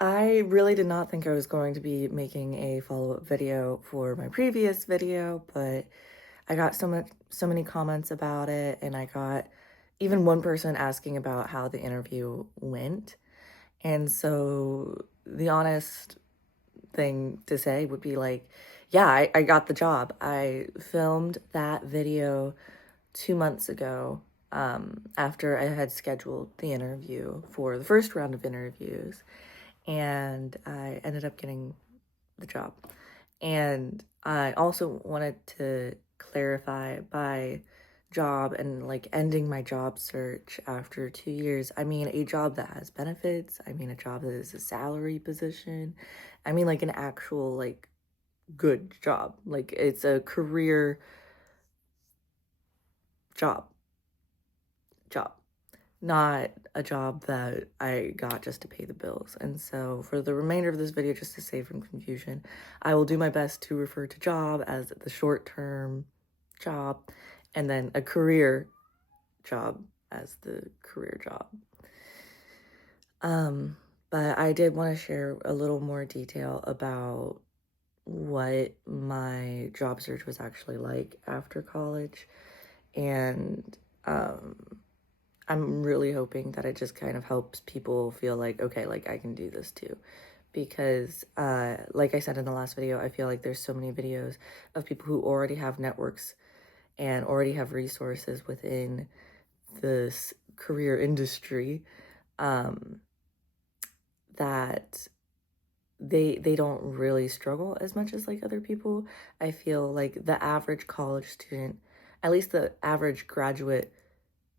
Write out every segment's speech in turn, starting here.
I really did not think I was going to be making a follow-up video for my previous video, but I got so many comments about it, and I got even one person asking about how the interview went. And so the honest thing to say would be like, yeah, I got the job. I filmed that video 2 months ago, after I had scheduled the interview for the first round of interviews, and I ended up getting the job. And I also wanted to clarify by job and like ending my job search after 2 years. I mean, a job that has benefits. I mean, a job that is a salary position. I mean, like an actual, like, good job. Like, it's a career job. Job. Not a job that I got just to pay the bills. And so for the remainder of this video, just to save from confusion, I will do my best to refer to job as the short-term job, and then a career job as the career job. But I did want to share a little more detail about what my job search was actually like after college. And I'm really hoping that it just kind of helps people feel like, okay, like I can do this too. Because, like I said in the last video, I feel like there's so many videos of people who already have networks and already have resources within this career industry, that they don't really struggle as much as like other people. I feel like the average college student, at least the average graduate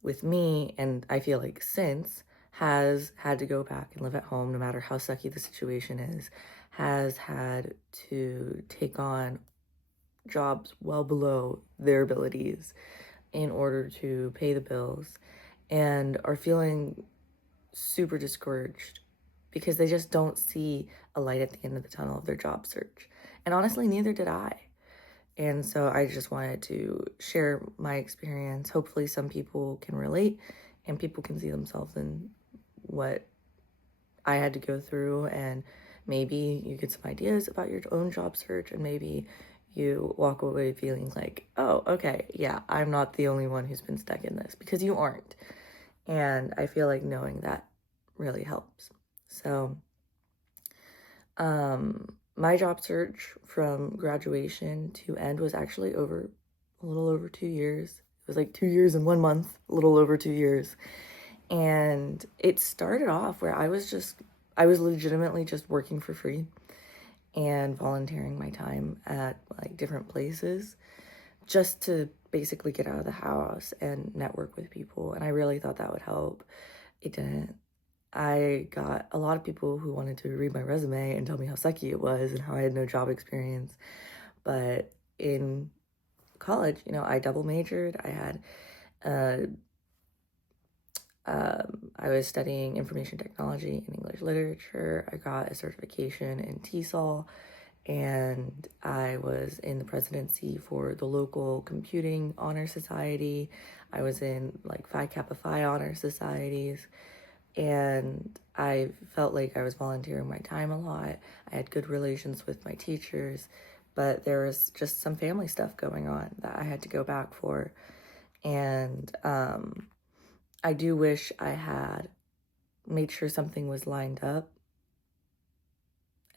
with me, and I feel like since, has had to go back and live at home no matter how sucky the situation is, has had to take on jobs well below their abilities in order to pay the bills, and are feeling super discouraged because they just don't see a light at the end of the tunnel of their job search. And honestly, neither did I. And so I just wanted to share my experience. Hopefully some people can relate and people can see themselves in what I had to go through, and maybe you get some ideas about your own job search, and maybe you walk away feeling like, oh, okay, yeah, I'm not the only one who's been stuck in this, because you aren't. And I feel like knowing that really helps. So, my job search from graduation to end was actually a little over 2 years. It was like 2 years and 1 month, a little over 2 years. And it started off where I was legitimately just working for free and volunteering my time at like different places just to basically get out of the house and network with people. And I really thought that would help. It didn't. I got a lot of people who wanted to read my resume and tell me how sucky it was and how I had no job experience. But in college, I double majored. I was studying information technology and English literature. I got a certification in TESOL, and I was in the presidency for the local computing honor society. I was in like Phi Kappa Phi honor societies. And I felt like I was volunteering my time a lot. I had good relations with my teachers, but there was just some family stuff going on that I had to go back for. And I do wish I had made sure something was lined up.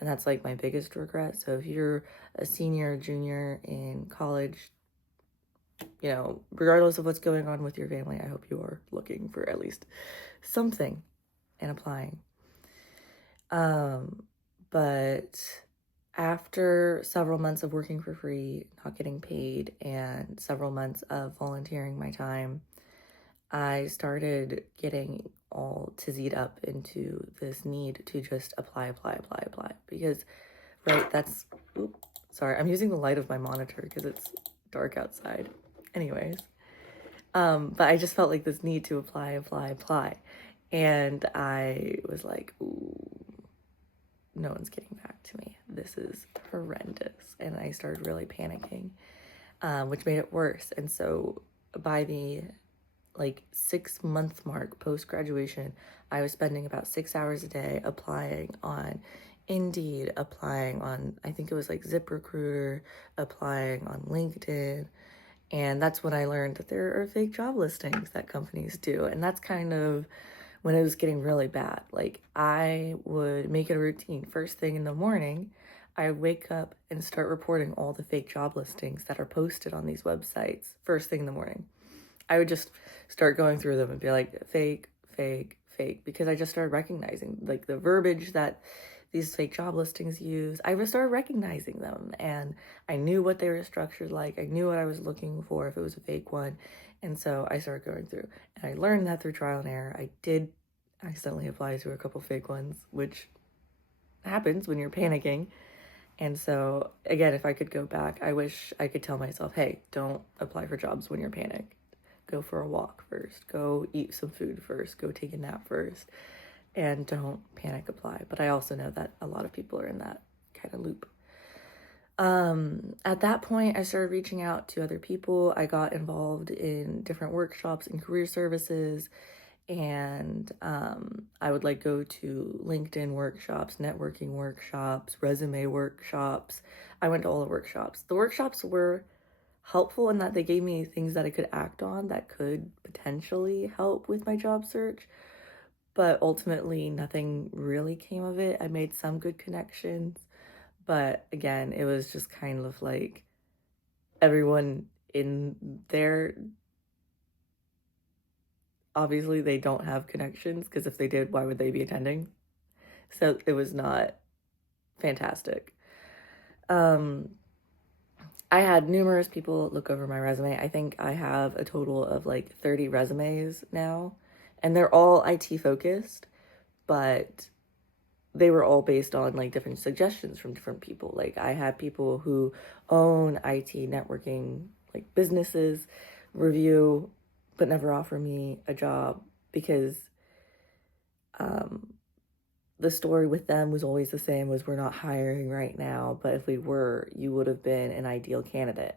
And that's like my biggest regret. So if you're a senior or junior in college, regardless of what's going on with your family, I hope you are looking for at least something and applying. But after several months of working for free, not getting paid, and several months of volunteering my time, I started getting all tizzied up into this need to just apply. Because, right, sorry, I'm using the light of my monitor because it's dark outside. Anyways, but I just felt like this need to apply. And I was like, ooh, no one's getting back to me. This is horrendous. And I started really panicking, which made it worse. And so by the like 6 month mark post graduation, I was spending about 6 hours a day applying on Indeed, applying on, I think it was like ZipRecruiter, applying on LinkedIn. And that's when I learned that there are fake job listings that companies do. And that's kind of when it was getting really bad. Like, I would make it a routine. First thing in the morning, I wake up and start reporting all the fake job listings that are posted on these websites first thing in the morning. I would just start going through them and be like, fake, fake, fake, because I just started recognizing like the verbiage that these fake job listings use. I started recognizing them, and I knew what they were structured like. I knew what I was looking for if it was a fake one. And so I started going through, and I learned that through trial and error. I did accidentally apply to a couple fake ones, which happens when you're panicking. And so, again, if I could go back, I wish I could tell myself, hey, don't apply for jobs when you're panicked. Go for a walk first. Go eat some food first. Go take a nap first. And don't panic apply. But I also know that a lot of people are in that kind of loop. At that point, I started reaching out to other people. I got involved in different workshops and career services. And I would like go to LinkedIn workshops, networking workshops, resume workshops. I went to all the workshops. The workshops were helpful in that they gave me things that I could act on that could potentially help with my job search, but ultimately nothing really came of it. I made some good connections, but again, it was just kind of like everyone in there, obviously they don't have connections, because if they did, why would they be attending? So it was not fantastic. I had numerous people look over my resume. I think I have a total of like 30 resumes now, and they're all IT focused, but they were all based on like different suggestions from different people. Like, I had people who own IT networking like businesses review but never offer me a job because the story with them was always the same, was we're not hiring right now, but if we were, you would have been an ideal candidate,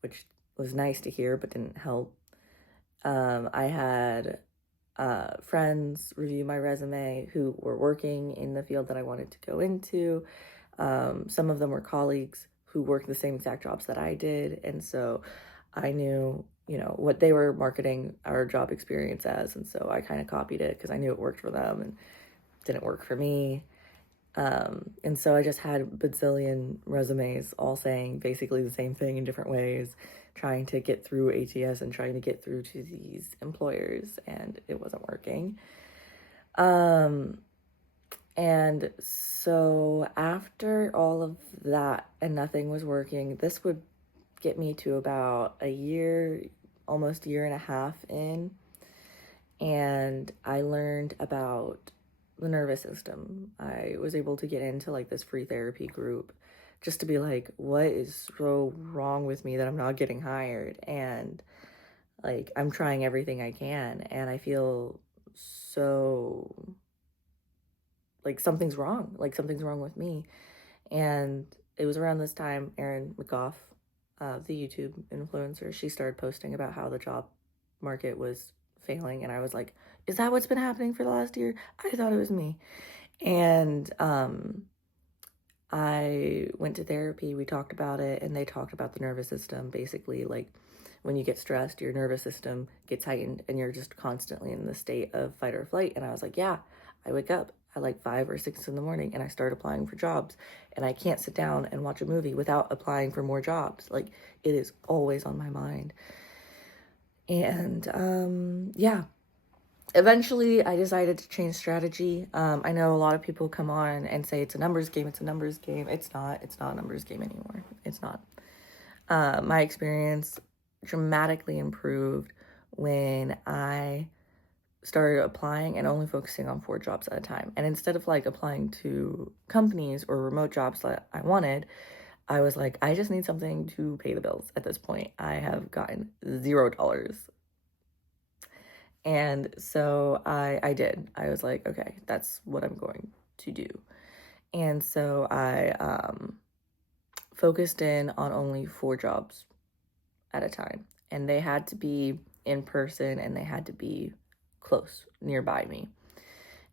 which was nice to hear but didn't help. I had friends review my resume who were working in the field that I wanted to go into. Some of them were colleagues who worked the same exact jobs that I did, and so I knew, what they were marketing our job experience as, and so I kind of copied it because I knew it worked for them and didn't work for me. And so I just had a bazillion resumes all saying basically the same thing in different ways, trying to get through ATS and trying to get through to these employers, and it wasn't working. And so after all of that and nothing was working, this would get me to about a year, almost a year and a half in, and I learned about the nervous system. I was able to get into like this free therapy group just to be like, what is so wrong with me that I'm not getting hired? And like, I'm trying everything I can, and I feel so like something's wrong, with me. And it was around this time Erin McGough, the YouTube influencer, she started posting about how the job market was failing, and I was like, is that what's been happening for the last year? I thought it was me. And I went to therapy. We talked about it, and they talked about the nervous system. Basically, like, when you get stressed, your nervous system gets heightened and you're just constantly in the state of fight or flight. And I was like, yeah, I wake up at like 5 or 6 in the morning and I start applying for jobs, and I can't sit down and watch a movie without applying for more jobs. Like, it is always on my mind. And yeah, eventually I decided to change strategy. I know a lot of people come on and say it's a numbers game. It's a numbers game. It's not a numbers game anymore. It's not. My experience dramatically improved when I started applying and only focusing on 4 jobs at a time. And instead of like applying to companies or remote jobs that I wanted, I was like, I just need something to pay the bills at this point. I have gotten $0. And so I did. I was like, okay, that's what I'm going to do. And so I focused in on only 4 jobs at a time. And they had to be in person, and they had to be close, nearby me.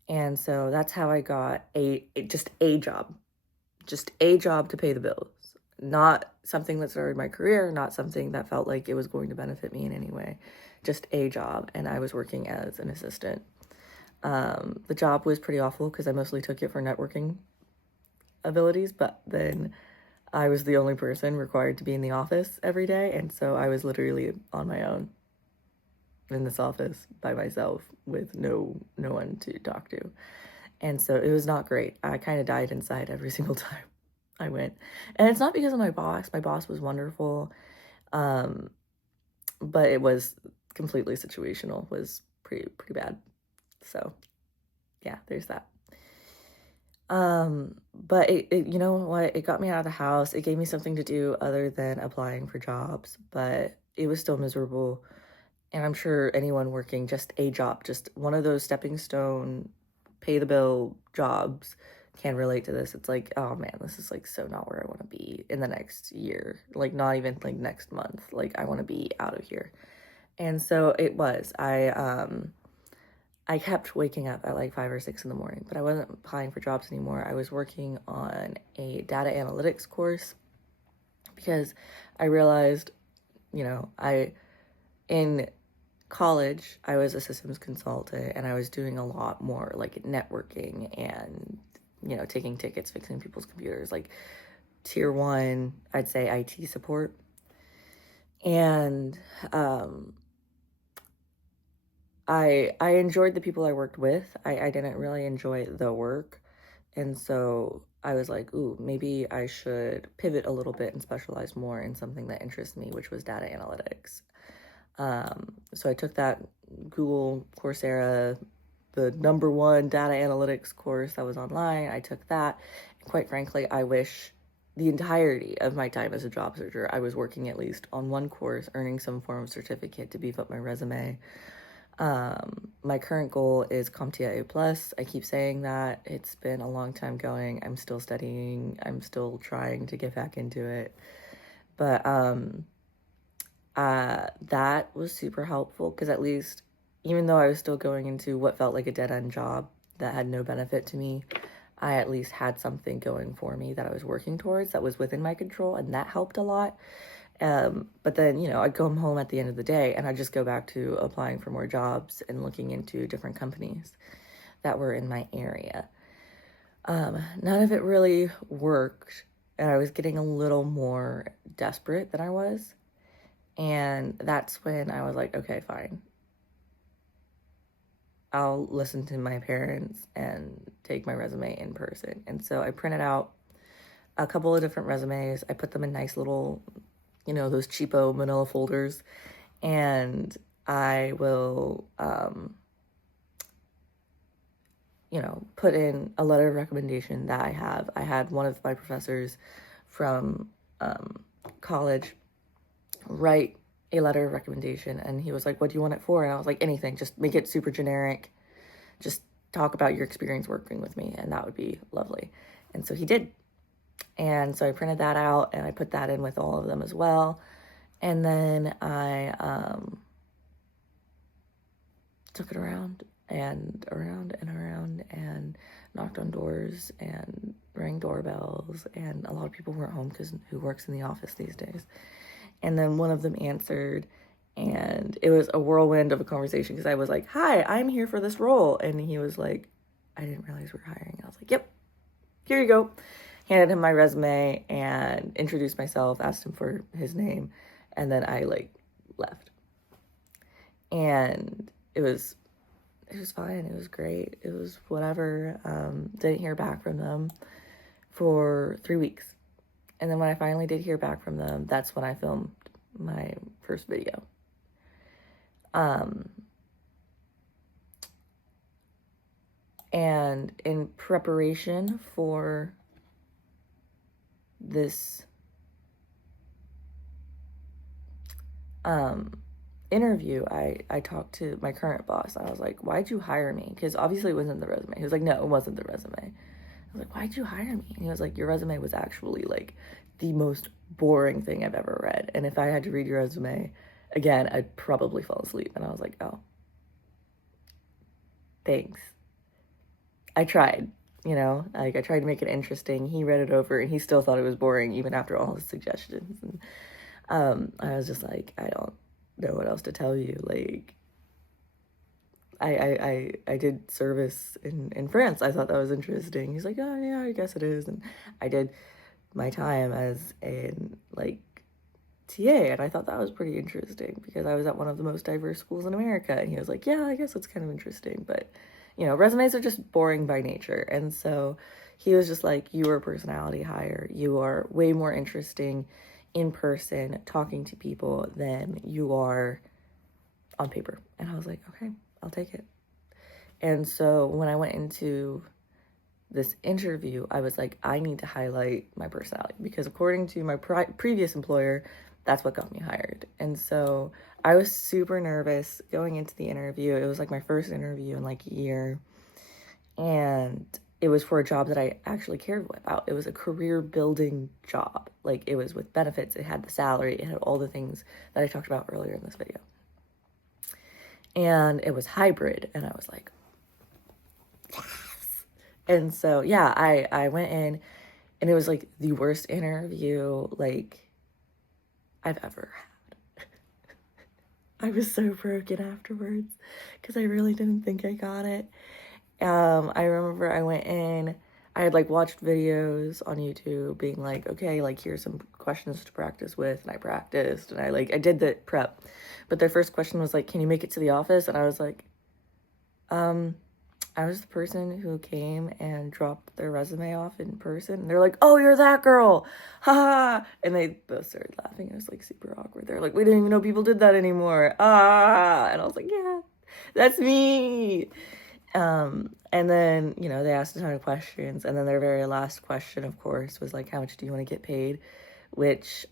And so that's how I got just a job to pay the bills. Not something that started my career, not something that felt like it was going to benefit me in any way. Just a job, and I was working as an assistant. The job was pretty awful because I mostly took it for networking abilities, but then I was the only person required to be in the office every day, and so I was literally on my own in this office by myself with no one to talk to. And so it was not great. I kind of died inside every single time I went. And it's not because of my boss. My boss was wonderful. But it was completely situational, was pretty bad. So yeah, there's that. But it you know what, it got me out of the house. It gave me something to do other than applying for jobs, but it was still miserable. And I'm sure anyone working just a job, just one of those stepping stone, pay the bill jobs can relate to this. It's like, oh man, this is like so not where I want to be in the next year. Like not even like next month. Like I want to be out of here. And so it was. I kept waking up at like 5 or 6 in the morning, but I wasn't applying for jobs anymore. I was working on a data analytics course because I realized, in college, I was a systems consultant and I was doing a lot more like networking and, taking tickets, fixing people's computers, like tier one, I'd say IT support. And, I enjoyed the people I worked with. I didn't really enjoy the work. And so I was like, ooh, maybe I should pivot a little bit and specialize more in something that interests me, which was data analytics. So I took that Google Coursera, the #1 data analytics course that was online. I took that. And quite frankly, I wish the entirety of my time as a job searcher, I was working at least on one course, earning some form of certificate to beef up my resume. My current goal is CompTIA A+. I keep saying that. It's been a long time going. I'm still studying. I'm still trying to get back into it. But that was super helpful because at least, even though I was still going into what felt like a dead-end job that had no benefit to me, I at least had something going for me that I was working towards that was within my control, and that helped a lot. But then, I'd come home at the end of the day and I'd just go back to applying for more jobs and looking into different companies that were in my area. None of it really worked, and I was getting a little more desperate than I was. And that's when I was like, okay, fine. I'll listen to my parents and take my resume in person. And so I printed out a couple of different resumes. I put them in nice little, those cheapo manila folders. And I will, put in a letter of recommendation that I have. I had one of my professors from college write a letter of recommendation, and he was like, what do you want it for? And I was like, anything, just make it super generic, just talk about your experience working with me, and that would be lovely. And so he did. And so I printed that out and I put that in with all of them as well. And then I took it around and around and around and knocked on doors and rang doorbells, and a lot of people weren't home because who works in the office these days? And then one of them answered, and it was a whirlwind of a conversation because I was like, hi, I'm here for this role. And he was like, I didn't realize we were hiring. I was like, yep, here you go. Handed him my resume and introduced myself, asked him for his name, and then I left. And it was fine. It was great. It was whatever. Didn't hear back from them for 3 weeks. And then when I finally did hear back from them, that's when I filmed my first video. And in preparation for this interview, I talked to my current boss. I was like, why'd you hire me? Because obviously it wasn't the resume. He was like, no, it wasn't the resume. I was like, why'd you hire me? And he was like, your resume was actually the most boring thing I've ever read. And if I had to read your resume, again, I'd probably fall asleep. And I was like, oh, thanks. I tried, like I tried to make it interesting. He read it over and he still thought it was boring even after all his suggestions. And I was just like, I don't know what else to tell you. Like, I did service in France. I thought that was interesting. He's like, oh yeah, I guess it is. And I did my time as in like TA, and I thought that was pretty interesting because I was at one of the most diverse schools in America. And he was like, yeah, I guess it's kind of interesting, but resumes are just boring by nature. And so he was just like, you are a personality hire. You are way more interesting in person talking to people than you are on paper. And I was like, okay, I'll take it. And so when I went into this interview, I was like, I need to highlight my personality because according to my previous employer, that's what got me hired. And so I was super nervous going into the interview. It was like my first interview in like a year. And it was for a job that I actually cared about. It was a career building job. Like it was with benefits, it had the salary, it had all the things that I talked about earlier in this video. And it was hybrid. And I was like, yes. And so, yeah, I went in and it was like the worst interview like I've ever had. I was so broken afterwards because I really didn't think I got it. I remember I went in, I had like watched videos on YouTube being like, okay, like here's some questions to practice with. And I practiced and I did the prep. But their first question was like, can you make it to the office? And I was like, I was the person who came and dropped their resume off in person. And they're like, oh, you're that girl. Ha ha. And they both started laughing. It was like super awkward. They're like, we didn't even know people did that anymore. Ah. And I was like, yeah, that's me. And then, they asked a ton of questions. And then their very last question, of course, was like, how much do you want to get paid? Which,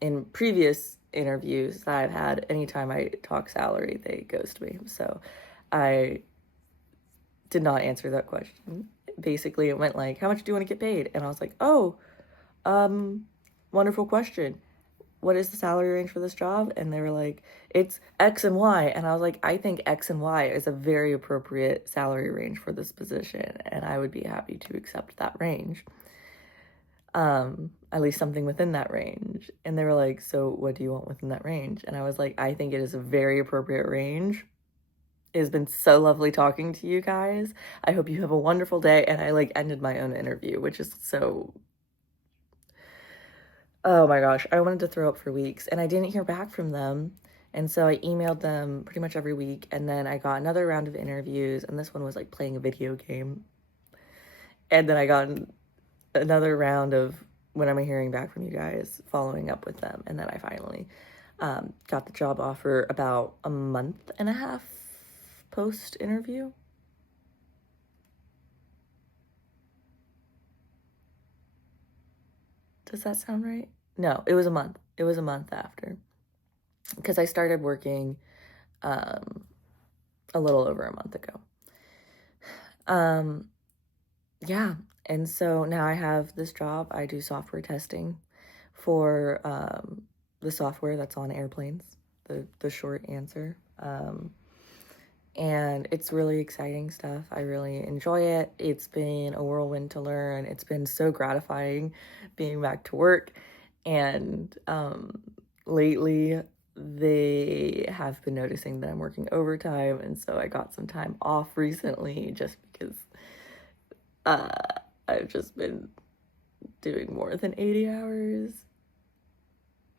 in previous interviews that I've had, anytime I talk salary, they ghost me. So I did not answer that question. Basically, it went like, how much do you want to get paid? And I was like, oh, wonderful question. What is the salary range for this job? And they were like, it's X and Y. And I was like, I think X and Y is a very appropriate salary range for this position. And I would be happy to accept that range. At least something within that range. And they were like, so what do you want within that range? And I was like, I think it is a very appropriate range. It has been so lovely talking to you guys. I hope you have a wonderful day. And I ended my own interview, which is so, oh my gosh, I wanted to throw up for weeks and I didn't hear back from them. And so I emailed them pretty much every week. And then I got another round of interviews and this one was like playing a video game. And then I got another round of when am I hearing back from you guys, following up with them. And then I finally got the job offer about a month and a half post interview. Does that sound right? No, it was a month. It was a month after. Because I started working a little over a month ago. Yeah. And so now I have this job. I do software testing for the software that's on airplanes, the short answer. And it's really exciting stuff. I really enjoy it. It's been a whirlwind to learn. It's been so gratifying being back to work. And lately, they have been noticing that I'm working overtime. And so I got some time off recently just because I've just been doing more than 80 hours.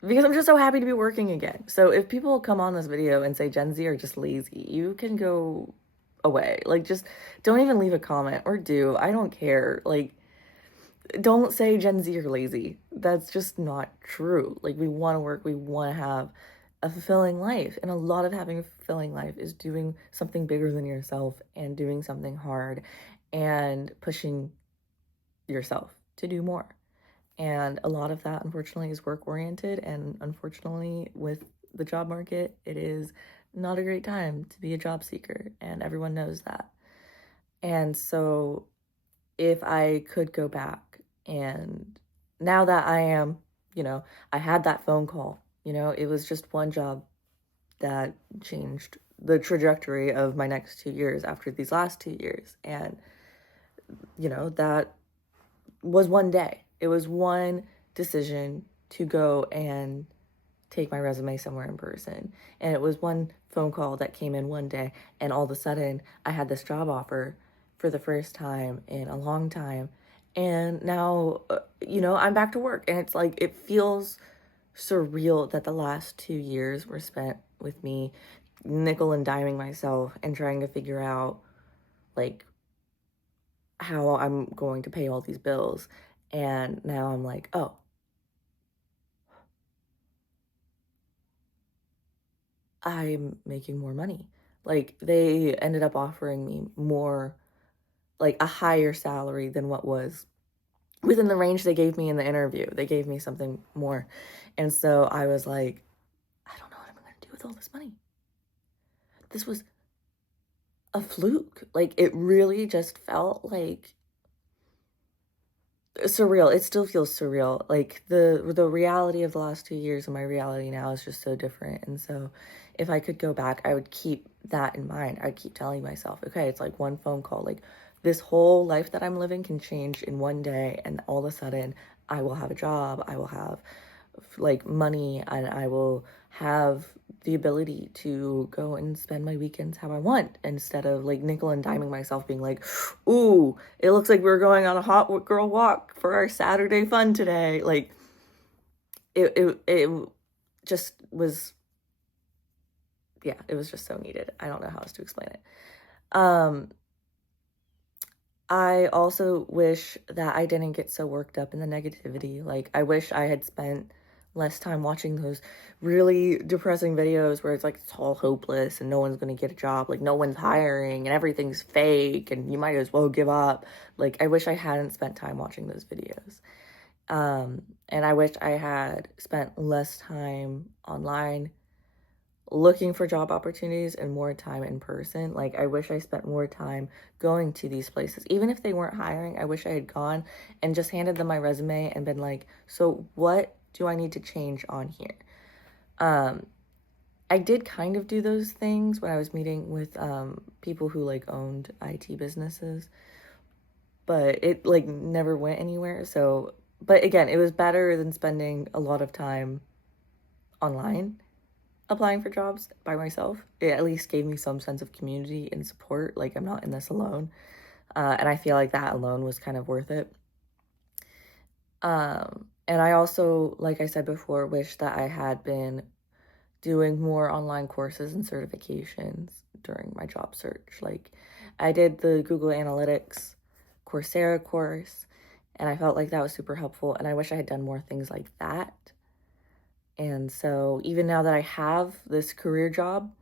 Because I'm just so happy to be working again. So if people come on this video and say Gen Z are just lazy, you can go away. Like, just don't even leave a comment or do. I don't care. Like, don't say Gen Z are lazy. That's just not true. Like, we want to work. We want to have a fulfilling life. And a lot of having a fulfilling life is doing something bigger than yourself and doing something hard and pushing yourself to do more. And a lot of that, unfortunately, is work-oriented. And unfortunately, with the job market, it is not a great time to be a job seeker. And everyone knows that. And so if I could go back and now that I am, I had that phone call, it was just one job that changed the trajectory of my next 2 years after these last 2 years. And, that was one day. It was one decision to go and take my resume somewhere in person. And it was one phone call that came in one day, and all of a sudden I had this job offer for the first time in a long time. And now, I'm back to work, and it's like it feels surreal that the last 2 years were spent with me nickel and diming myself and trying to figure out like how I'm going to pay all these bills. And now I'm like, oh, I'm making more money. Like, they ended up offering me more, like a higher salary than what was within the range they gave me in the interview. They gave me something more. And so I was like, I don't know what I'm going to do with all this money. This was a fluke. Like, it really just felt like surreal. It still feels surreal. Like the reality of the last 2 years and my reality now is just so different. And so if I could go back, I would keep that in mind. I'd keep telling myself, okay, it's like one phone call. Like, this whole life that I'm living can change in one day, and all of a sudden I will have a job, I will have like money, and I will have the ability to go and spend my weekends how I want, instead of like nickel and diming myself being like, ooh, it looks like we're going on a hot girl walk for our Saturday fun today. Like, it just was, yeah, it was just so needed. I don't know how else to explain it. I also wish that I didn't get so worked up in the negativity. Like, I wish I had spent less time watching those really depressing videos where it's like it's all hopeless and no one's going to get a job. Like, no one's hiring and everything's fake and you might as well give up. Like, I wish I hadn't spent time watching those videos. And I wish I had spent less time online looking for job opportunities and more time in person. Like, I wish I spent more time going to these places. Even if they weren't hiring, I wish I had gone and just handed them my resume and been like, so what do I need to change on here? I did kind of do those things when I was meeting with people who like owned IT businesses, but it like never went anywhere. So, but again, it was better than spending a lot of time online applying for jobs by myself. It at least gave me some sense of community and support. Like, I'm not in this alone. And I feel like that alone was kind of worth it. And I also, like I said before, wish that I had been doing more online courses and certifications during my job search. Like, I did the Google Analytics Coursera course, and I felt like that was super helpful. And I wish I had done more things like that. And so even now that I have this career job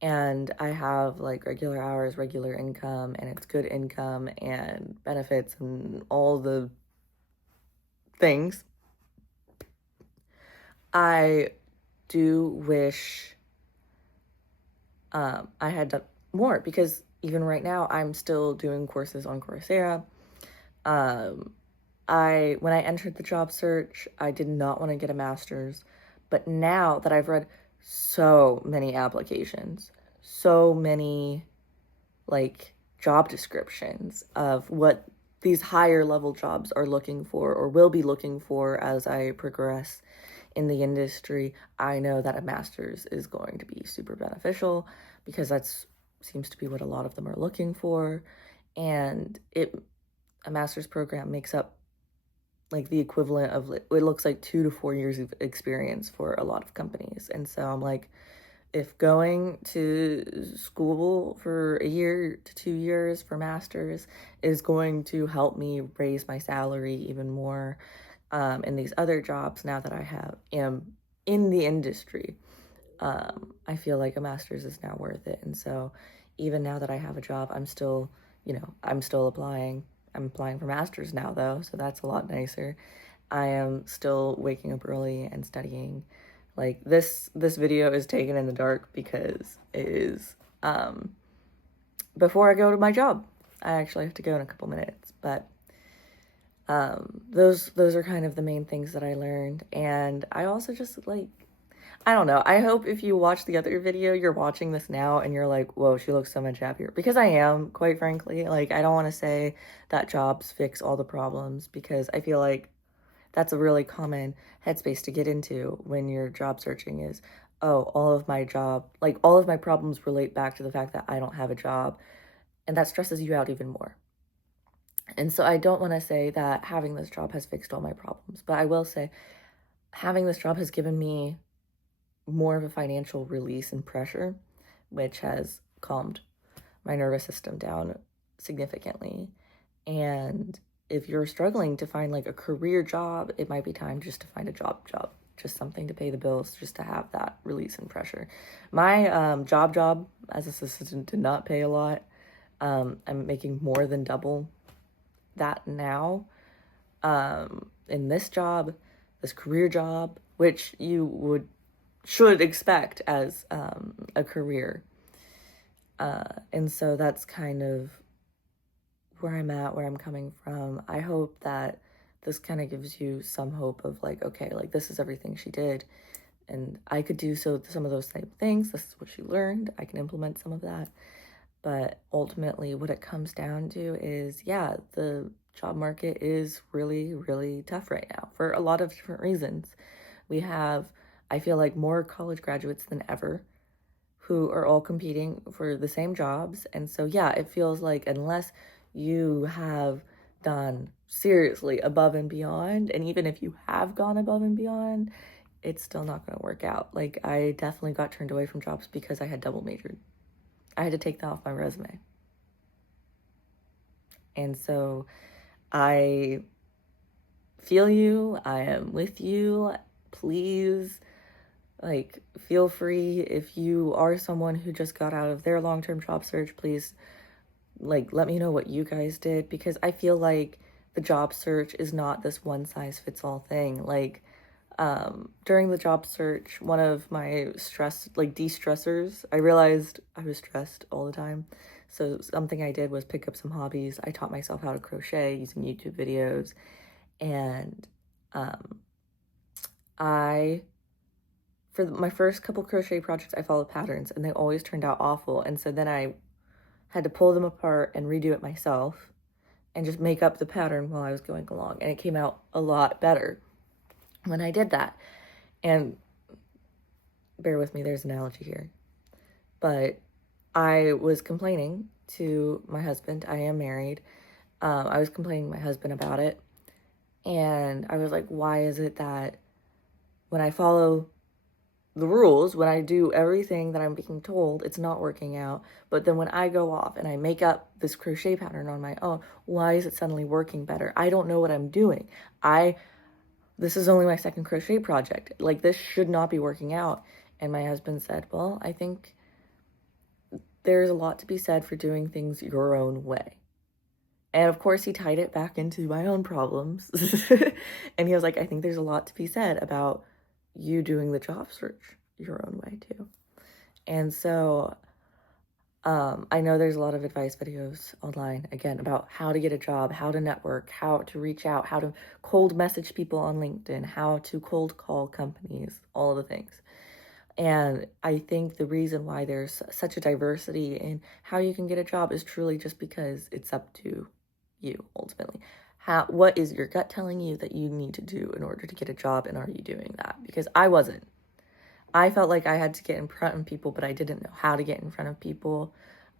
and I have like regular hours, regular income, and it's good income and benefits and all the things, I do wish I had done more, because even right now I'm still doing courses on Coursera. When I entered the job search, I did not want to get a master's, but now that I've read so many applications, so many like job descriptions of what these higher level jobs are looking for or will be looking for as I progress in the industry, I know that a master's is going to be super beneficial, because that's seems to be what a lot of them are looking for. And a master's program makes up like the equivalent of, it looks like 2 to 4 years of experience for a lot of companies. And so I'm like, if going to school for a year to 2 years for masters is going to help me raise my salary even more in these other jobs, now that am in the industry, I feel like a master's is now worth it. And so even now that I have a job, I'm still applying. I'm applying for masters now, though, so that's a lot nicer. I am still waking up early and studying. Like, this video is taken in the dark because it is before I go to my job. I actually have to go in a couple minutes, but those are kind of the main things that I learned. And I also just like, I don't know. I hope if you watch the other video, you're watching this now and you're like, whoa, she looks so much happier. Because I am, quite frankly. Like, I don't want to say that jobs fix all the problems because I feel like that's a really common headspace to get into when you're job searching is, oh, all of my problems relate back to the fact that I don't have a job. And that stresses you out even more. And so I don't want to say that having this job has fixed all my problems, but I will say having this job has given me more of a financial release and pressure, which has calmed my nervous system down significantly. And if you're struggling to find like a career job, it might be time just to find a job, just something to pay the bills, just to have that release and pressure. My job as assistant did not pay a lot. I'm making more than double that now. In this job, this career job, which you should expect as a career. And so that's kind of where I'm at, where I'm coming from. I hope that this kind of gives you some hope of like, okay, like this is everything she did. And I could do some of those same things. This is what she learned. I can implement some of that. But ultimately, what it comes down to is, yeah, the job market is really, really tough right now for a lot of different reasons. We have, I feel like, more college graduates than ever who are all competing for the same jobs. And so, yeah, it feels like unless you have done seriously above and beyond, and even if you have gone above and beyond, it's still not going to work out. Like, I definitely got turned away from jobs because I had double majored. I had to take that off my resume. And so I feel you. I am with you. Please, like, feel free if you are someone who just got out of their long-term job search, please, like, let me know what you guys did because I feel like the job search is not this one-size-fits-all thing. Like, during the job search, one of my de-stressors, I realized I was stressed all the time. So something I did was pick up some hobbies. I taught myself how to crochet using YouTube videos. And I, for my first couple crochet projects, I followed patterns and they always turned out awful. And so then I had to pull them apart and redo it myself and just make up the pattern while I was going along. And it came out a lot better when I did that. And bear with me, there's an analogy here. But I was complaining to my husband. I am married. I was complaining to my husband about it. And I was like, why is it that when I follow the rules, when I do everything that I'm being told, it's not working out. But then when I go off and I make up this crochet pattern on my own, why is it suddenly working better? I don't know what I'm doing. This is only my second crochet project. Like, this should not be working out. And my husband said, well, I think there's a lot to be said for doing things your own way. And of course, he tied it back into my own problems. And he was like, I think there's a lot to be said about you doing the job search your own way too. And so I know there's a lot of advice videos online, again, about how to get a job, how to network, how to reach out, how to cold message people on LinkedIn, how to cold call companies, all of the things. And I think the reason why there's such a diversity in how you can get a job is truly just because it's up to you, ultimately. What is your gut telling you that you need to do in order to get a job, and are you doing that? Because I wasn't. I felt like I had to get in front of people, but I didn't know how to get in front of people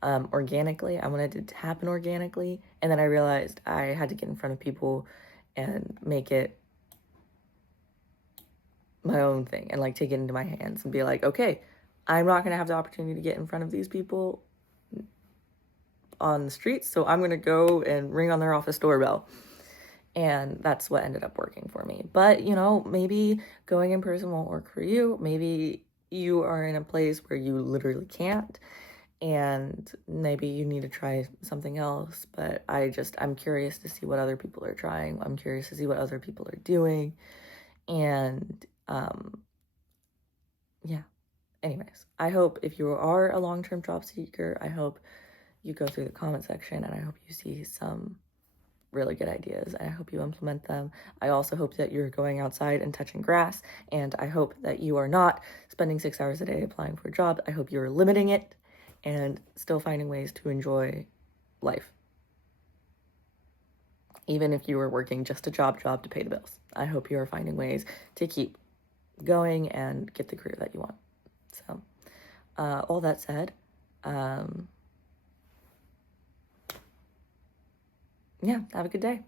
organically. I wanted it to happen organically, and then I realized I had to get in front of people and make it my own thing and like take it into my hands and be like, okay, I'm not going to have the opportunity to get in front of these people on the streets, so I'm going to go and ring on their office doorbell. And that's what ended up working for me. But, you know, maybe going in person won't work for you. Maybe you are in a place where you literally can't, and maybe you need to try something else. But I'm curious to see what other people are trying. I'm curious to see what other people are doing. And, yeah. Anyways, I hope if you are a long-term job seeker, I hope you go through the comment section and I hope you see some really good ideas, and I hope you implement them. I also hope that you're going outside and touching grass, and I hope that you are not spending 6 hours a day applying for a job. I hope you're limiting it and still finding ways to enjoy life. Even if you were working just a job to pay the bills. I hope you are finding ways to keep going and get the career that you want. So, all that said, yeah, have a good day.